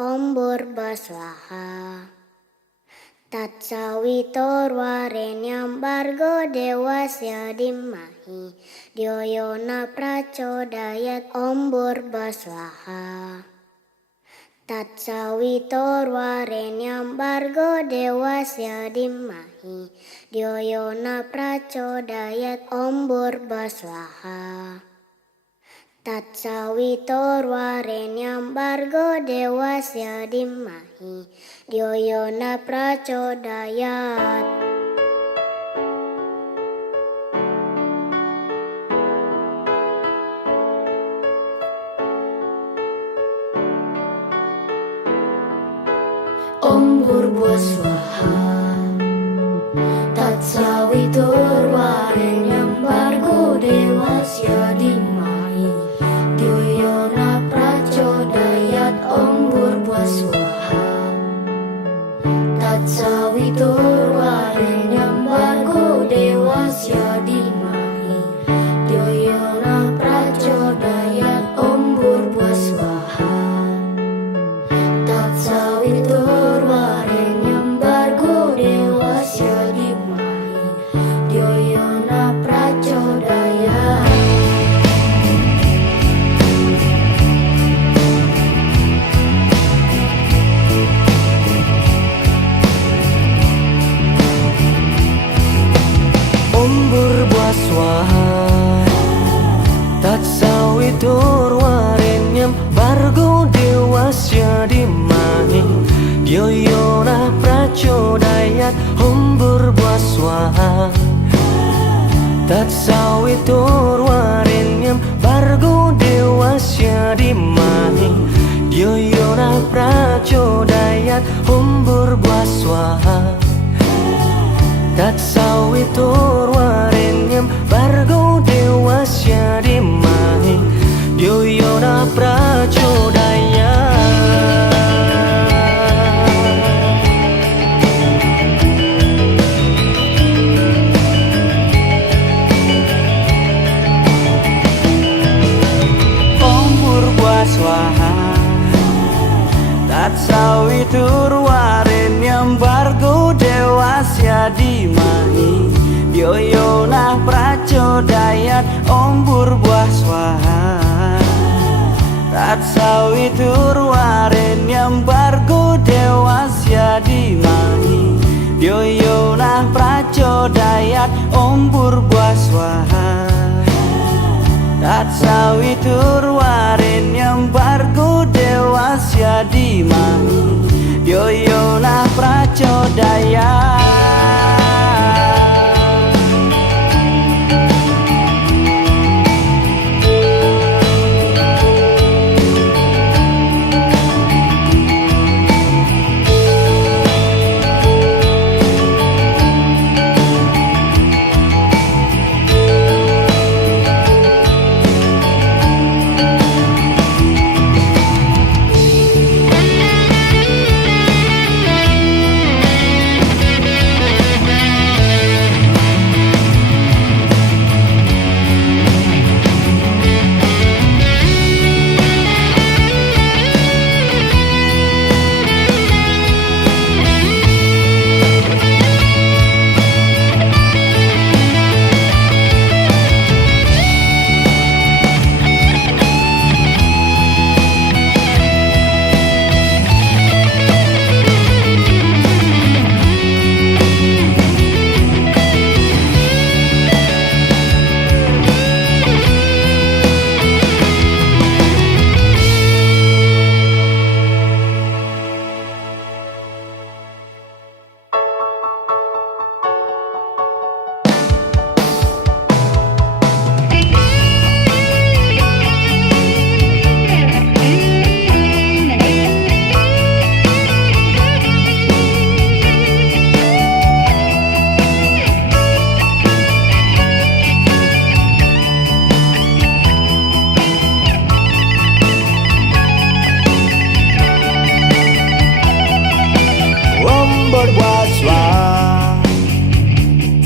ombur baswaha. Tatsawitor warenyam bargo dewasya dimahi. Dyoyona prachodayat ombur baswaha. Tatsawitor warenyam bargo dewasya dimahi. Dyoyona prachodayat ombur baswaha. Tatsawitor warenyam bargo dewasya dimahi. Dyoyona prachodayat. Ombur baswaha. Tatsawitor warenyam bargo dewasya dimahi. Dyoyona prachodayat ombur baswaha. Tatsawitor warenyam bargo dewasya dimahi. Dyoyona prachodayat ombur baswaha. Tatsawitor warenyam bargo dewasya dimahi. Dyoyona prachodayat. Ombur baswaha. Tatsawitor warenyam bargo dewasya dimahi. Dyoyona prachodayat ombur baswaha. Tatsawitor warenyam bargo dewasya dimahi. Dyoyona prachodayat ombur baswaha. Tatsawitor warenyam bargo dewasya dimahi. Dyoyona prachodayat. Ombur baswaha. Tatsawitor warenyam bargo dewasya dimahi. Dyoyona prachodayat ombur baswaha. Tatsawitor warenyam bargo dewasya dimahi. Dyoyona prachodayat ombur baswaha. Tatsawitor warenyam bargo dewasya dimahi. Dyoyona prachodayat.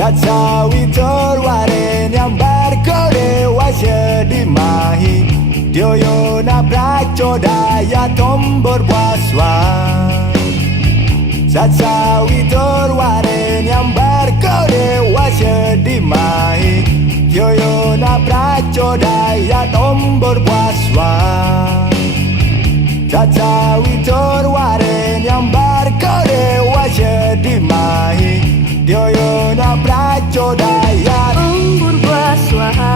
Tatsawitor warenyam bargo dewasya dimahi. Dyoyona prachodayat daya tombor waswa Satsawitur waren nyambar dewa sedimahi Yoyona pracodaya tombor waswa Satsawitur waren nyambar dewa sedimahi Yoyona pracodaya Tombor baswaha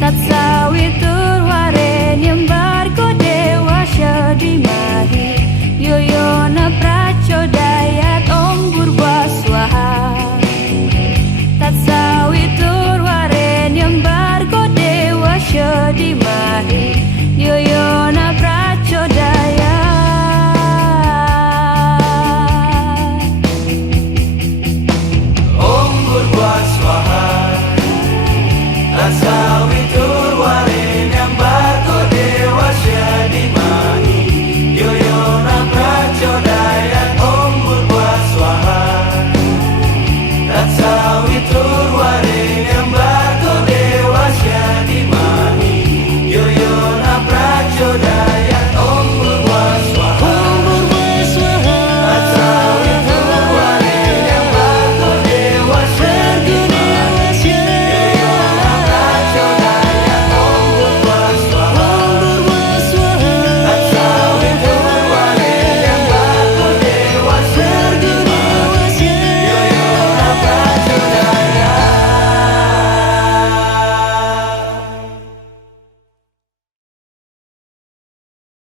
Tatsawitur waren nyambar dewa sedimahi